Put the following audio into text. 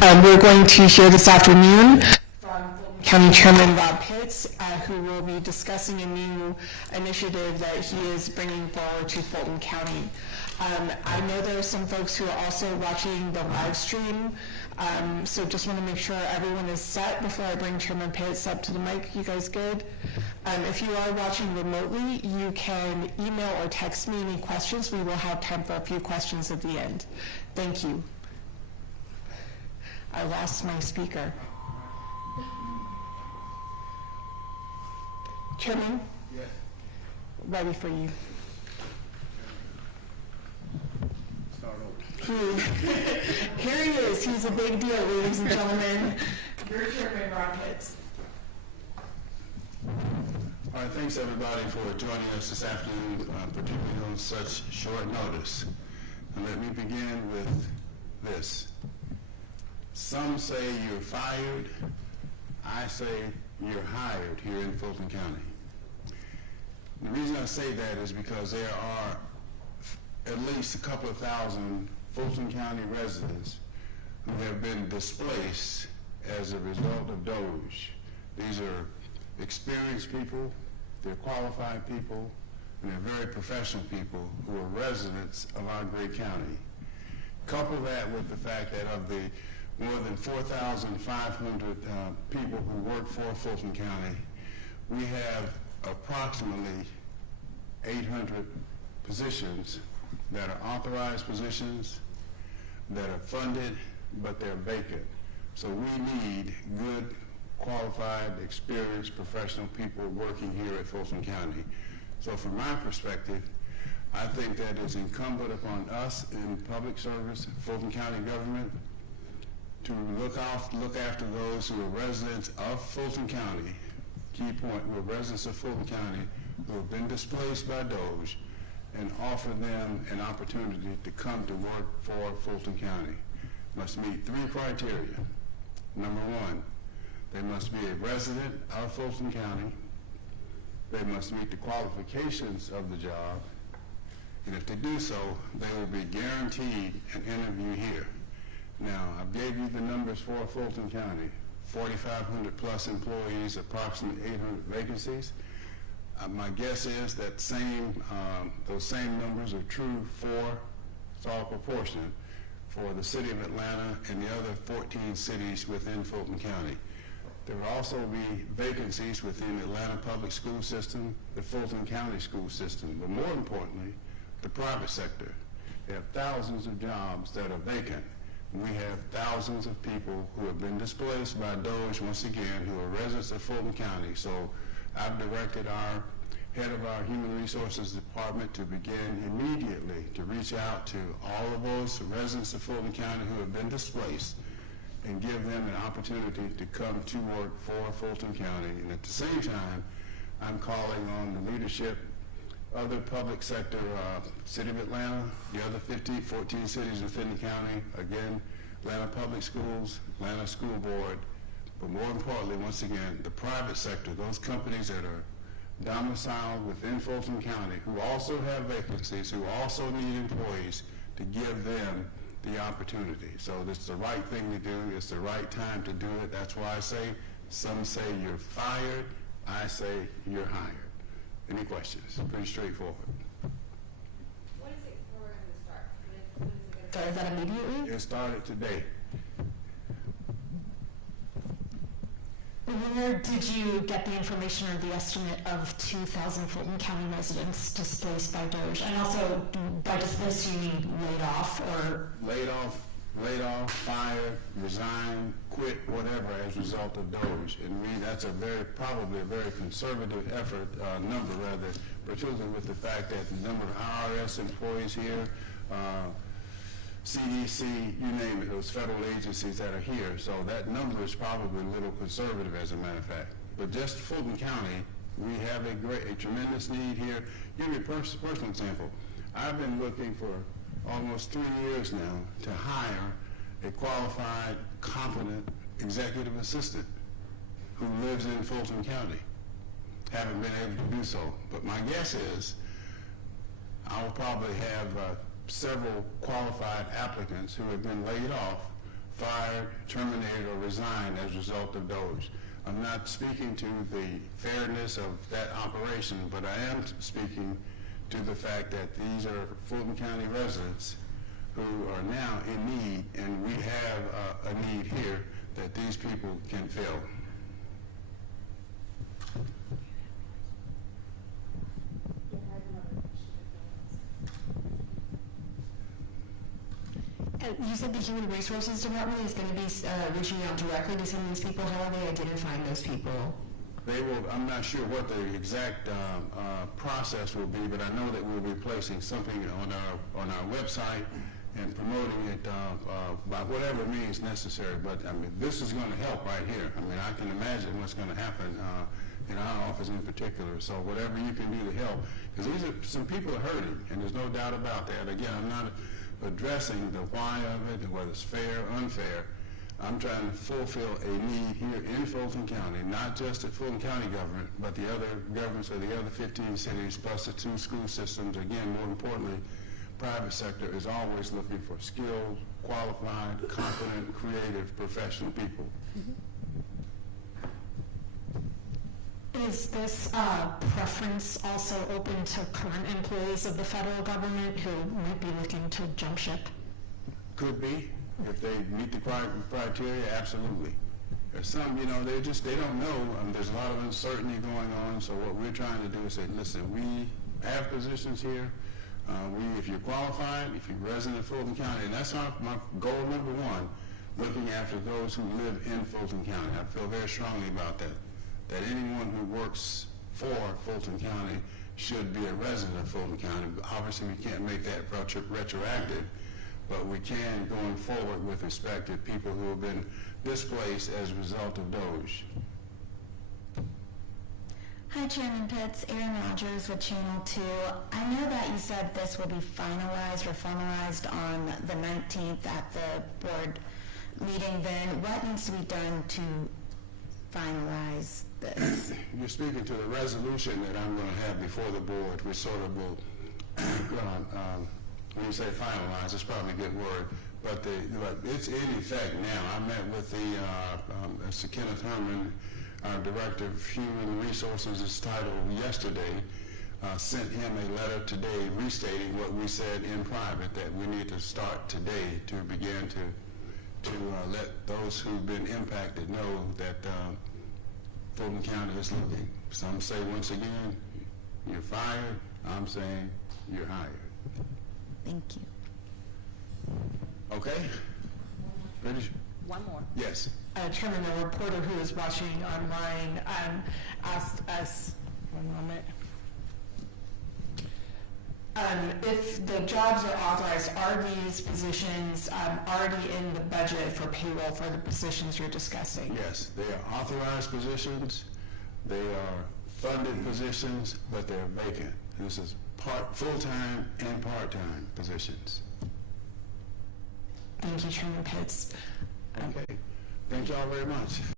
We're going to hear this afternoon from Fulton County Chairman Robb, who will be discussing a new initiative that he is bringing forward to Fulton County. I know there are some folks who are also watching the live stream, so just want to make sure everyone is set before I bring Chairman Pitts up to the mic. You guys good? If you are watching remotely, you can email or text me any questions. We will have time for a few questions at the end. Thank you. I lost my speaker. Chairman? Yes. Ready for you. Start over. Here he is. He's a big deal, ladies and gentlemen. Your Chairman, Robb. All right, thanks everybody for joining us this afternoon, particularly on such short notice. And let me begin with this. Some say you're fired. I say you're hired here in Fulton County. The reason I say that is because there are at least a couple of thousand Fulton County residents who have been displaced as a result of DOGE. These are experienced people, they're qualified people, and they're very professional people who are residents of our great county. Couple that with the fact that of the more than 4,500 people who work for Fulton County, we have approximately 800 positions that are authorized positions, that are funded, but they're vacant. So we need good, qualified, experienced, professional people working here at Fulton County. So from my perspective, I think that it's incumbent upon us in public service, Fulton County government, to look after those who are residents of Fulton County, key point, who are residents of Fulton County who have been displaced by DOGE, and offer them an opportunity to come to work for Fulton County. Must meet three criteria. Number one, they must be a resident of Fulton County. They must meet the qualifications of the job. And if they do so, they will be guaranteed an interview here. Now, I gave you the numbers for Fulton County, 4,500 plus employees, approximately 800 vacancies. My guess is that those same numbers are true for, it's all proportionate, for the city of Atlanta and the other 14 cities within Fulton County. There will also be vacancies within the Atlanta public school system, the Fulton County school system, but more importantly, the private sector. There are thousands of jobs that are vacant. We have thousands of people who have been displaced by DOGE, once again, who are residents of Fulton County. So I've directed our head of our Human Resources Department to begin immediately to reach out to all of those residents of Fulton County who have been displaced and give them an opportunity to come to work for Fulton County. And at the same time, I'm calling on the leadership of the public sector, City of Atlanta, the other 14 cities in Fulton County, again, Atlanta Public Schools, Atlanta School Board, but more importantly, once again, the private sector, those companies that are domiciled within Fulton County, who also have vacancies, who also need employees, to give them the opportunity. So this is the right thing to do. It's the right time to do it. That's why I say, some say you're fired. I say you're hired. Any questions? Pretty straightforward. When is it going to start? When is it So is that immediately? It started today. Where did you get the information or the estimate of 2,000 Fulton County residents displaced by DOGE? And also, by displaced, you mean laid off or? Laid off, fired, resigned, quit, whatever, as a result of DOGE. And that's probably a very conservative effort, number rather, particularly with the fact that the number of IRS employees here, CDC, you name it, those federal agencies that are here. So that number is probably a little conservative, as a matter of fact. But just Fulton County, we have a tremendous need here. Give me a personal example. I've been looking for almost 3 years now to hire a qualified, competent executive assistant who lives in Fulton County. Haven't been able to do so. But my guess is I will probably have several qualified applicants who have been laid off fired, terminated, or resigned as a result of DOGE. I'm not speaking to the fairness of that operation, but I am speaking to the fact that these are Fulton County residents who are now in need, and we have a need here that these people can fill. You said the Human Resources Department is going to be reaching out directly to some of these people. How are they identifying those people? They will. I'm not sure what the exact process will be, but I know that we'll be placing something on our website and promoting it by whatever means necessary. But I mean, this is going to help right here. I mean, I can imagine what's going to happen in our office in particular. So whatever you can do to help, because these are some people are hurting, and there's no doubt about that. Again, I'm not addressing the why of it, whether it's fair, unfair. I'm trying to fulfill a need here in Fulton County, not just at Fulton County government, but the other governments of the other 15 cities, plus the 2 school systems. Again, more importantly, private sector is always looking for skilled, qualified, competent, creative, professional people. Is this preference also open to current employees of the federal government who might be looking to jump ship? Could be. If they meet the criteria, absolutely. There's some, they don't know. There's a lot of uncertainty going on. So what we're trying to do is say, listen, we have positions here. If you're qualified, if you're resident of Fulton County, and that's my goal number 1, looking after those who live in Fulton County. I feel very strongly about that anyone who works for Fulton County should be a resident of Fulton County. Obviously, we can't make that retroactive, but we can going forward with respect to people who have been displaced as a result of DOGE. Hi, Chairman Pitts. Erin Rogers with Channel 2. I know that you said this will be finalized or formalized on the 19th at the board meeting. Then what needs to be done to finalize this? You're speaking to the resolution that I'm going to have before the board, which sort of will, when you say finalize, it's probably a good word, but it's in effect now. I met with Mr. Kenneth Herman, our Director of Human Resources, is titled yesterday, sent him a letter today restating what we said in private, that we need to start today to begin to let those who've been impacted know that Fulton County is looking. Some say once again, you're fired. I'm saying you're hired. Thank you. Okay? British? One more. Yes. Chairman, a reporter who is watching online asked us, one moment, if the jobs are authorized, are these positions already in the budget for payroll for the positions you're discussing? Yes, they are authorized positions. They are funded positions, but they're vacant. This is full-time and part-time positions. Thank you, Chairman Pitts. Okay. Thank you all very much.